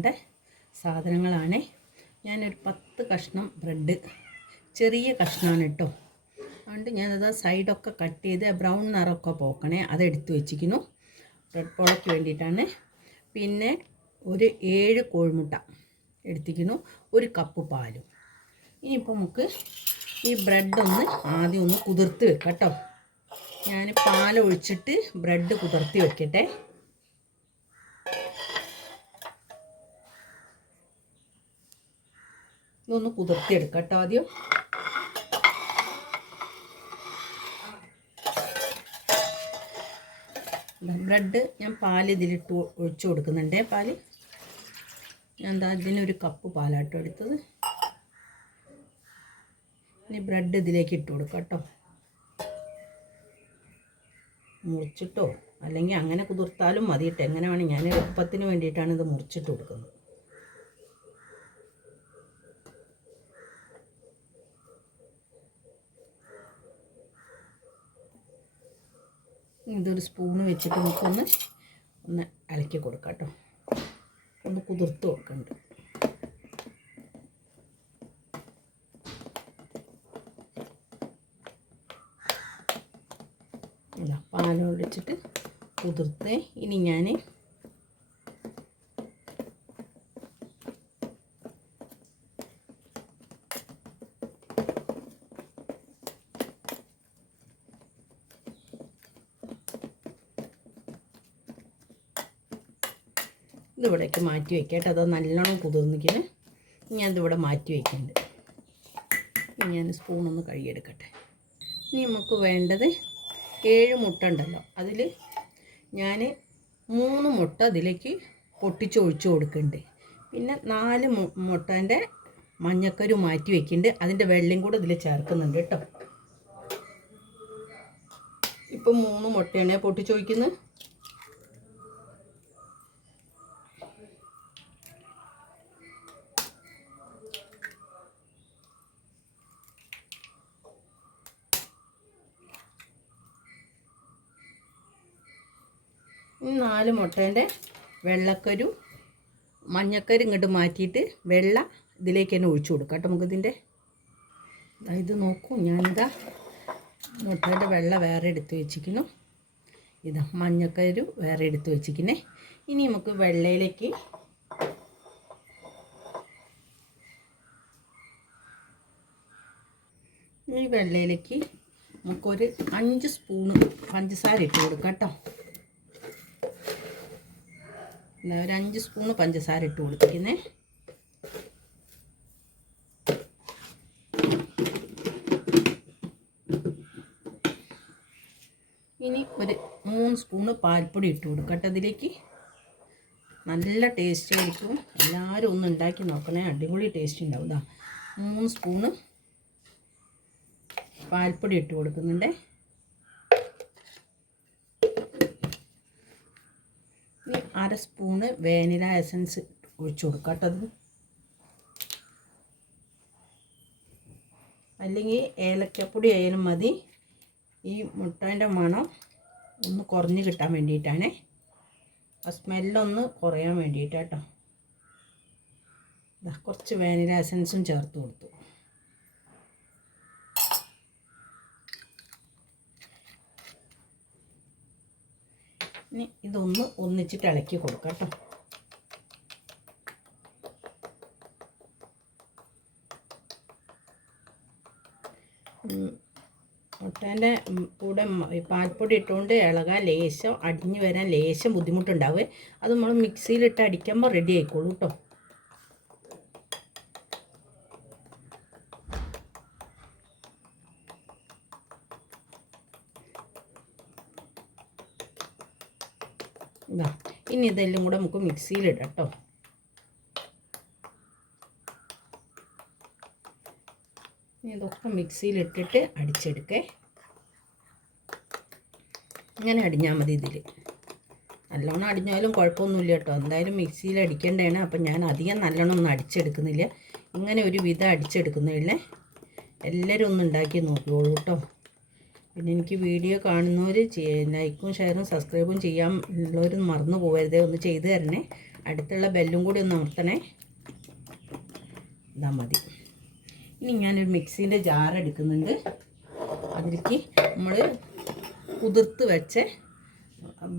വേണ്ട സാധനങ്ങളാണ്. ഞാനൊരു പത്ത് കഷ്ണം ബ്രെഡ് ചെറിയ കഷ്ണമാണ് കേട്ടോ അതുകൊണ്ട് ഞാനത് സൈഡൊക്കെ കട്ട് ചെയ്ത് ബ്രൗൺ നിറമൊക്കെ പോക്കണേ അതെടുത്ത് വെച്ചിരിക്കുന്നു. ബ്രെഡ് പൊളയ്ക്ക് വേണ്ടിയിട്ടാണ്. പിന്നെ ഒരു ഏഴ് കോഴിമുട്ട എടുത്തിരിക്കുന്നു ഒരു കപ്പ് പാലും. ഇനിയിപ്പോൾ നമുക്ക് ഈ ബ്രെഡൊന്ന് ആദ്യം ഒന്ന് കുതിർത്ത് വെക്കാം കേട്ടോ ഞാൻ പാലൊഴിച്ചിട്ട് ബ്രെഡ് കുതിർത്തി വെക്കട്ടെ. ഇതൊന്ന് കുതിർത്തി കേട്ടോ ആദ്യം ബ്രെഡ് ഞാൻ പാൽ ഇതിലിട്ട് ഒഴിച്ചു കൊടുക്കുന്നുണ്ടേ. പാൽ. ഞാൻ എന്താ ഇതിനൊരു കപ്പ് പാലാട്ടോ എടുത്തത്. ഇനി ബ്രെഡ് ഇതിലേക്ക് ഇട്ട് കൊടുക്കാം കേട്ടോ മുറിച്ചിട്ടോ? അല്ലെങ്കിൽ അങ്ങനെ കുതിർത്താലും മതി കേട്ടോ എങ്ങനെ വേണം. ഞാൻ എളുപ്പത്തിന് വേണ്ടിയിട്ടാണ് ഇത് മുറിച്ചിട്ട് കൊടുക്കുന്നത്. ഇതൊരു സ്പൂണ് വെച്ചിട്ട് നമുക്കൊന്ന് ഒന്ന് ഇളക്കി കൊടുക്കാം കേട്ടോ ഒന്ന് കുതിർത്ത് കൊടുക്കുന്നുണ്ട് പാലൊഴിച്ചിട്ട് കുതിർത്ത് ഇനി ഞാൻ ഇതിവിടേക്ക് മാറ്റി വെക്കട്ടെ. അത് നല്ലോണം കുതിർന്നിക്കുന്നത് ഇനി അതിവിടെ മാറ്റി വയ്ക്കുന്നുണ്ട് ഇനി ഞാൻ സ്പൂണൊന്ന് കഴുകിയെടുക്കട്ടെ. ഇനി നമുക്ക് വേണ്ടത് ഏഴ് മുട്ട ഉണ്ടല്ലോ. അതിൽ ഞാൻ മൂന്ന് മുട്ട അതിലേക്ക് പൊട്ടിച്ചൊഴിച്ച് കൊടുക്കുന്നുണ്ട് പിന്നെ നാല് മുട്ടേന്റെ മഞ്ഞക്കരു മാറ്റി വെക്കുന്നുണ്ട് അതിന്റെ വെള്ളം കൂടെ ഇതിൽ ചേർക്കുന്നുണ്ട് കേട്ടോ. ഇപ്പം മൂന്ന് മുട്ടയാണ് പൊട്ടിച്ചൊഴിക്കുന്നത് നാല് മുട്ടേന്റെ വെള്ളക്കരു മഞ്ഞക്കരി ഇങ്ങോട്ട് മാറ്റിയിട്ട് വെള്ള ഇതിലേക്ക് തന്നെ ഒഴിച്ചു കൊടുക്കാം കേട്ടോ നമുക്കിതിന്റെ. ഇത് നോക്കൂ ഞാനിതാ മുട്ടയുടെ വെള്ള വേറെ എടുത്ത് വെച്ചിരിക്കുന്നു. ഇതാ മഞ്ഞക്കരു വേറെ എടുത്ത് വെച്ചിരിക്കുന്നേ. ഇനി നമുക്ക് വെള്ളയിലേക്ക് ഈ വെള്ളയിലേക്ക് നമുക്കൊരു അഞ്ച് സ്പൂണ് പഞ്ചസാര ഇട്ട് കൊടുക്കാം കേട്ടോ. ഇതാ ഒരു അഞ്ച് സ്പൂണ് പഞ്ചസാര ഇട്ട് കൊടുത്തിരിക്കുന്നേ. ഇനി ഒരു മൂന്ന് സ്പൂണ് പാൽപ്പൊടി ഇട്ട് കൊടുക്കട്ടെ അതിലേക്ക്. നല്ല ടേസ്റ്റ് ആയിരിക്കും. എല്ലാവരും ഒന്ന് ഉണ്ടാക്കി നോക്കണേ. അടിപൊളി ടേസ്റ്റ് ഉണ്ടാവും മൂന്ന് സ്പൂണ് പാൽപ്പൊടി ഇട്ട് കൊടുക്കുന്നുണ്ടേ ഇനി അര സ്പൂണ് വാനില എസൻസ് ഒഴിച്ചു കൊടുക്കാം കേട്ടത് അല്ലെങ്കിൽ ഏലക്കപ്പൊടി ആയാലും മതി. ഈ മുട്ടേന്റെ മണം ഒന്ന് കുറഞ്ഞ് കിട്ടാൻ വേണ്ടിയിട്ടാണ്. ആ സ്മെല്ലൊന്ന് കുറയാൻ വേണ്ടിയിട്ടാട്ടോ. കുറച്ച് വാനില എസൻസും ചേർത്ത് കൊടുത്തു. ഇനി ഇതൊന്ന് ഒന്നിച്ചിട്ട് ഇളക്കി കൊടുക്കാം കേട്ടോ. മുട്ടേന്റെ കൂടെ പാൽപ്പൊടി ഇട്ടുകൊണ്ട് ഇളകാൻ ലേശം അടിഞ്ഞു വരാൻ ലേശം ബുദ്ധിമുട്ടുണ്ടാവുക അത് നമ്മൾ മിക്സിയിലിട്ട് അടിക്കുമ്പോൾ റെഡി ആയിക്കോളൂ കേട്ടോ. ഇതാ ഇനി ഇതെല്ലാം കൂടെ നമുക്ക് മിക്സിയിലിടാം കേട്ടോ. ഇനി ഇതൊക്കെ മിക്സിയിലിട്ടിട്ട് അടിച്ചെടുക്കേ. ഇങ്ങനെ അടിഞ്ഞാൽ മതി ഇതിൽ. നല്ലോണം അടിഞ്ഞാലും കുഴപ്പമൊന്നുമില്ല കേട്ടോ. എന്തായാലും മിക്സിയിൽ അടിക്കേണ്ടതാണ്. അപ്പം ഞാൻ അധികം നല്ലോണം ഒന്നും അടിച്ചെടുക്കുന്നില്ല. ഇങ്ങനെ ഒരു വിധം അടിച്ചെടുക്കുന്നില്ലേ എല്ലാവരും ഒന്ന് ഉണ്ടാക്കി നോക്കിയോളൂ കേട്ടോ. പിന്നെ എനിക്ക് വീഡിയോ കാണുന്നവർ ലൈക്കും ഷെയറും സബ്സ്ക്രൈബും ചെയ്യാൻ ഉള്ളവർ മറന്നു പോകരുത് ഒന്ന് ചെയ്തു തരണേ. അടുത്തുള്ള ബെല്ലും കൂടി ഒന്ന് അമർത്തണേ. ഇതാ മതി. ഇനി ഞാനൊരു മിക്സീന്റെ ജാർ എടുക്കുന്നുണ്ട്. അതിലേക്ക് നമ്മൾ കുതിർത്ത് വെച്ച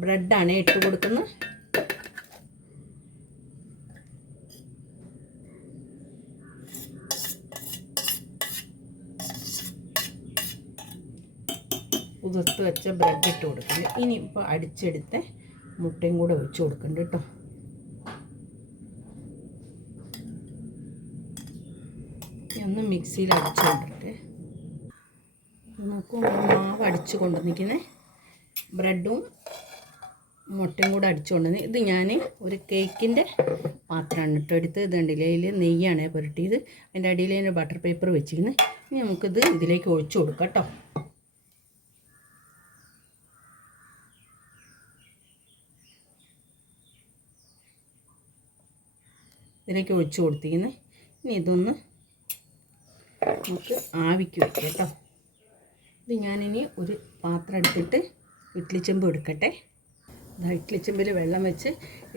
ബ്രെഡാണ് ഇട്ട് കൊടുക്കുന്നത്. കുതിർത്ത് വെച്ച ബ്രെഡ് ഇട്ട് കൊടുക്കുന്നത് ഇനി ഇപ്പോൾ അടിച്ചെടുത്ത മുട്ടയും കൂടെ ഒഴിച്ച് കൊടുക്കുന്നുണ്ട് കേട്ടോ. ഒന്ന് മിക്സിയിൽ അടിച്ച് കൊണ്ടിട്ട് നോക്കും മാവ് അടിച്ച് കൊണ്ടുവന്നിരിക്കുന്നത് ബ്രെഡും മുട്ടയും കൂടെ അടിച്ചു കൊണ്ടുവന്ന് ഇത് ഞാൻ ഒരു കേക്കിന്റെ പാത്രമാണ് കേട്ടോ എടുത്ത് ഇത് കണ്ടില്ലേ? നെയ്യാണ് പുരട്ടിയത്. അതിന്റെ അടിയിൽ ബട്ടർ പേപ്പർ വെച്ചിരുന്നത് ഇനി നമുക്കിത് ഇതിലേക്ക് ഒഴിച്ചു കൊടുക്കാം കേട്ടോ. ഇതിലേക്ക് ഒഴിച്ചു കൊടുത്തിരിക്കുന്നത് ഇനി ഇതൊന്ന് നമുക്ക് ആവിക്ക് വയ്ക്കാം കേട്ടോ. ഇത് ഞാനിനി ഒരു പാത്രം എടുത്തിട്ട് ഇഡ്ലിച്ചെമ്പ് ചെമ്പ് എടുക്കട്ടെ. ഇതാ ഇഡ്ഡലി ചെമ്പിൽ വെള്ളം വെച്ച്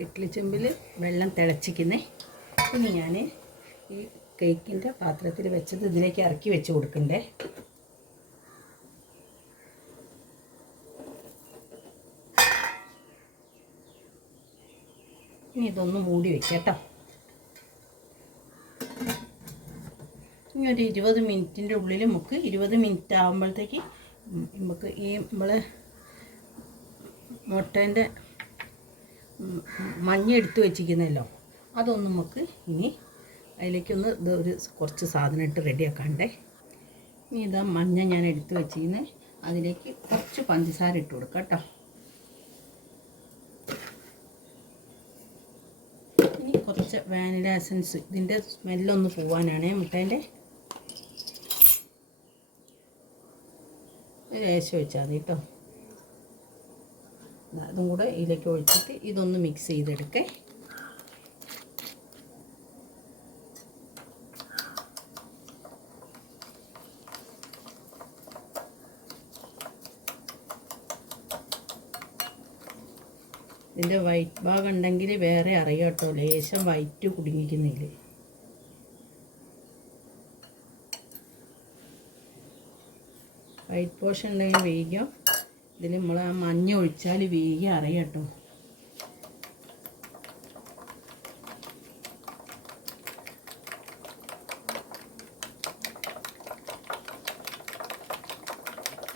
ഇഡ്ലിച്ചെമ്പിൽ ചെമ്പിൽ വെള്ളം തിളച്ചിക്കുന്നേ ഇനി ഞാൻ ഈ കേക്കിന്റെ പാത്രത്തിൽ വെച്ചത് ഇതിലേക്ക് ഇറക്കി വെച്ച് കൊടുക്കണ്ടേ. ഇനി ഇതൊന്ന് മൂടി വെക്കാം കേട്ടോ. ഇനി ഒരു ഇരുപത് മിനിറ്റിന്റെ ഉള്ളിൽ നമുക്ക് ഇരുപത് മിനിറ്റ് ആകുമ്പോഴത്തേക്ക് നമുക്ക് ഈ നമ്മൾ മുട്ടേന്റെ മഞ്ഞ എടുത്ത് വെച്ചിരിക്കുന്നല്ലോ അതൊന്നും നമുക്ക് ഇനി അതിലേക്കൊന്ന് ഇത് ഒരു കുറച്ച് സാധനം ഇട്ട് റെഡിയാക്കാണ്ടേ. ഇനി ഇതാ മഞ്ഞ ഞാൻ എടുത്ത് വെച്ചിരുന്നത് അതിലേക്ക് കുറച്ച് പഞ്ചസാര ഇട്ട് കൊടുക്കാം കേട്ടോ. ഇനി കുറച്ച് വാനില എസൻസ് ഇതിന്റെ സ്മെല്ലൊന്ന് പോവാനാണ് മുട്ടേന്റെ. ലേശം ഒഴിച്ചാൽ മതി കേട്ടോ. അതും കൂടെ ഇതിലേക്ക് ഒഴിച്ചിട്ട് ഇതൊന്ന് മിക്സ് ചെയ്തെടുക്കേ. ഇതിന്റെ വൈറ്റ് ഭാഗം ഉണ്ടെങ്കിൽ വേറെ അറിയാം കേട്ടോ. ലേശം വൈറ്റ് കുടുങ്ങിക്കുന്നില്ല വൈറ്റ് പോഷൻ ഉണ്ടെങ്കിൽ വേഗം ഇതിൽ നമ്മൾ ആ മഞ്ഞ ഒഴിച്ചാൽ വേഗം അറിയാം കേട്ടോ.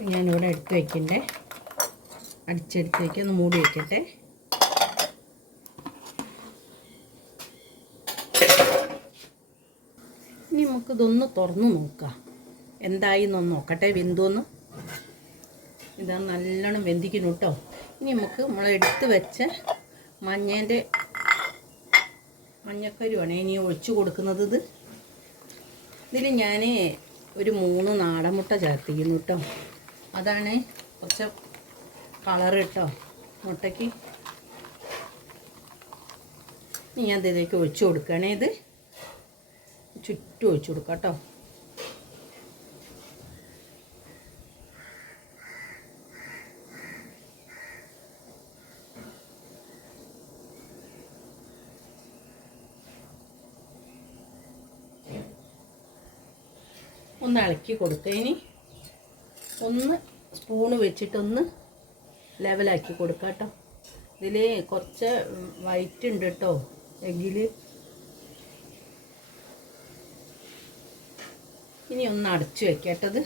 ഞാനിവിടെ എടുത്ത് വയ്ക്കണ്ടേ അടിച്ചെടുത്ത് വയ്ക്കുക ഒന്ന് മൂടി വയ്ക്കട്ടെ ഇനി നമുക്കിതൊന്ന് തുറന്ന് നോക്കാം. എന്തായി എന്നൊന്ന് നോക്കട്ടെ വെന്തോന്ന്. ഇതാ നല്ലോണം വെന്തിക്കുന്നു കേട്ടോ ഇനി നമുക്ക് നമ്മൾ എടുത്ത് വെച്ച മഞ്ഞേന്റെ മഞ്ഞക്കരുവാണ് ഇനി ഒഴിച്ചു കൊടുക്കുന്നത് ഇത്. ഇതിൽ ഞാൻ ഒരു മൂന്ന് നാടൻ മുട്ട ചേർത്തിക്കുന്നു കേട്ടോ അതാണ് കുറച്ച് കളർ കേട്ടോ മുട്ടയ്ക്ക്. ഇനി ഞാൻ ഇതിലേക്ക് ഒഴിച്ചു കൊടുക്കുകയാണേ ഇത്. ചുറ്റും ഒഴിച്ചു കൊടുക്കാം കേട്ടോ ഒന്ന് ഇളക്കി കൊടുത്തതിന് ഒന്ന് സ്പൂണ് വെച്ചിട്ടൊന്ന് ലെവലാക്കി കൊടുക്കാം കേട്ടോ ഇതിൽ കുറച്ച് വൈറ്റ് ഉണ്ട് കേട്ടോ എഗ്ഗിൽ ഇനി ഒന്ന് അടച്ചു വെക്കേട്ടത്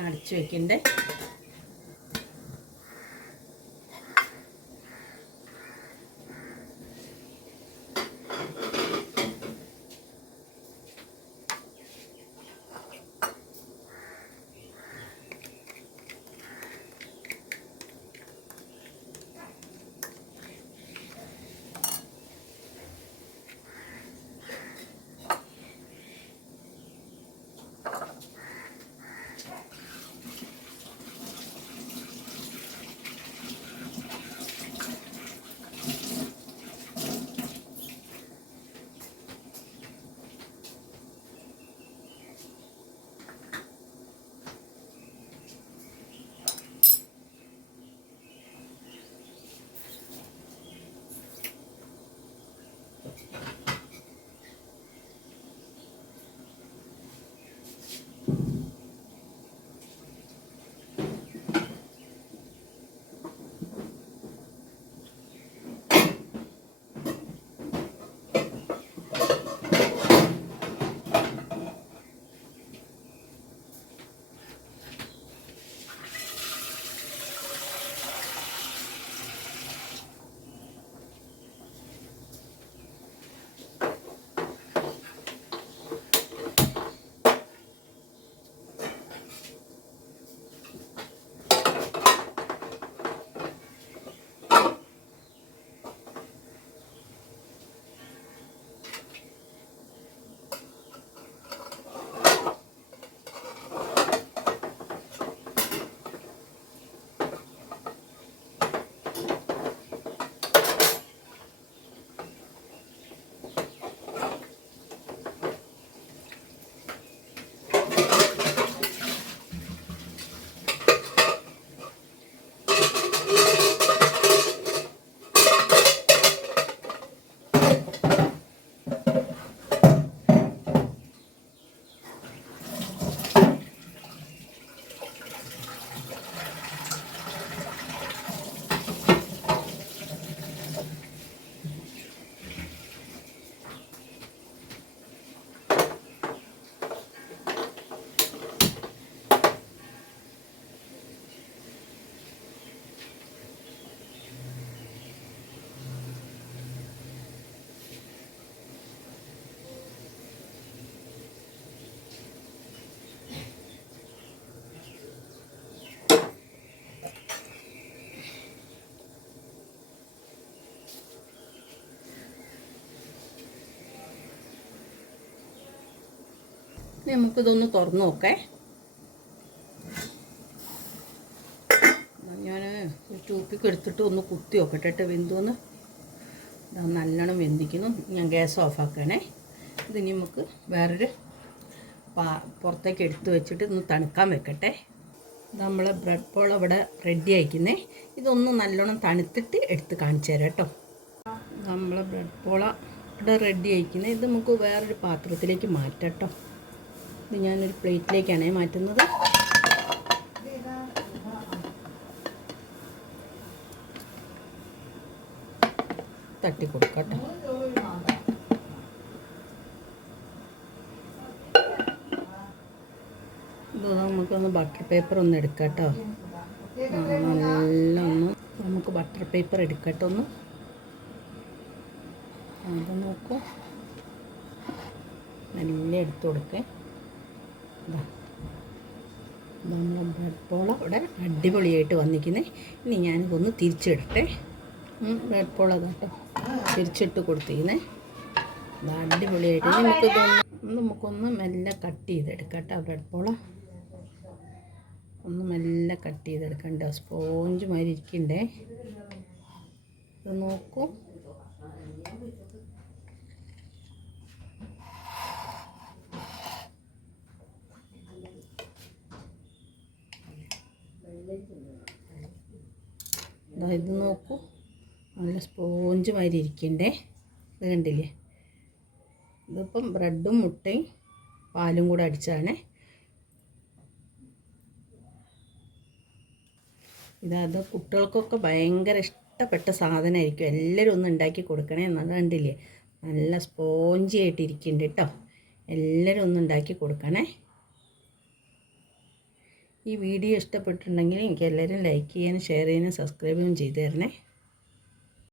അടച്ചു വെക്കണ്ടേ? നമുക്കിതൊന്ന് തുറന്ന് നോക്കേ. ഞാൻ ചൂപ്പിക്ക് എടുത്തിട്ട് ഒന്ന് കുത്തി നോക്കട്ടെ കേട്ടോ വെന്തോന്ന് നല്ലോണം വെന്തിക്കുന്നു. ഞാൻ ഗ്യാസ് ഓഫാക്കണേ ഇതിനി നമുക്ക് വേറൊരു പാ പുറത്തേക്ക് എടുത്ത് വെച്ചിട്ട് ഒന്ന് തണുക്കാൻ വെക്കട്ടെ. നമ്മളെ ബ്രെഡ് പോൾ അവിടെ റെഡി ആയിക്കുന്നേ. ഇതൊന്ന് നല്ലോണം തണുത്തിട്ട് എടുത്ത് കാണിച്ചു തരാം കേട്ടോ നമ്മളെ ബ്രെഡ് പോള ഇവിടെ റെഡി ആയിക്കുന്നത് ഇത് നമുക്ക് വേറൊരു പാത്രത്തിലേക്ക് മാറ്റാം കേട്ടോ ഇത് ഞാനൊരു പ്ലേറ്റിലേക്കാണ് മാറ്റുന്നത്. തട്ടി കൊടുക്കാം നമുക്കൊന്ന് ബട്ടർ പേപ്പർ ഒന്ന് എടുക്കാം കേട്ടോ നല്ല ഒന്ന് നമുക്ക് ബട്ടർ പേപ്പർ എടുക്കട്ടെ ഒന്ന്. അത് നോക്കൂ. നല്ല എടുത്തു കൊടുക്കേ. ബ്രെഡ് പോള ഇവിടെ അടിപൊളിയായിട്ട് വന്നിരിക്കുന്നത് ഇനി ഞാനിതൊന്ന് തിരിച്ചിടട്ടെ. ബ്രെഡ് പോള കേട്ടോ. തിരിച്ചിട്ട് കൊടുത്തിരിക്കുന്നേ. അടിപൊളിയായിട്ട്. നമുക്ക് നമുക്കൊന്ന് മെല്ലെ കട്ട് ചെയ്തെടുക്കാം കേട്ടോ പോള. ഒന്ന് മെല്ലെ കട്ട് ചെയ്തെടുക്കണ്ട സ്പോഞ്ച് മാതിരി ഇരിക്കണ്ടേ? ഇത് നോക്കൂ. ദാ ഇത് നോക്കൂ. നല്ല സ്പോഞ്ച് മാതിരി ഇരിക്കണ്ടേ. ഇത് കണ്ടില്ലേ? ഇതിപ്പം ബ്രെഡും മുട്ടയും പാലും കൂടെ അടിച്ചാണ്. ഇതത് കുട്ടികൾക്കൊക്കെ ഭയങ്കര ഇഷ്ടപ്പെട്ട സാധനമായിരിക്കും. എല്ലാവരും ഒന്ന് ഉണ്ടാക്കി കൊടുക്കണേ എന്നത് കണ്ടില്ലേ? നല്ല സ്പോഞ്ചി ആയിട്ട് ഇരിക്കുന്നുണ്ട് കേട്ടോ. എല്ലാവരും ഒന്ന് ഉണ്ടാക്കി കൊടുക്കണേ. ഈ വീഡിയോ ഇഷ്ടപ്പെട്ടിട്ടുണ്ടെങ്കിൽ എനിക്ക് എല്ലാവരും ലൈക്ക് ചെയ്യാനും ഷെയർ ചെയ്യാനും സബ്സ്ക്രൈബ് ചെയ്തു തരണേ.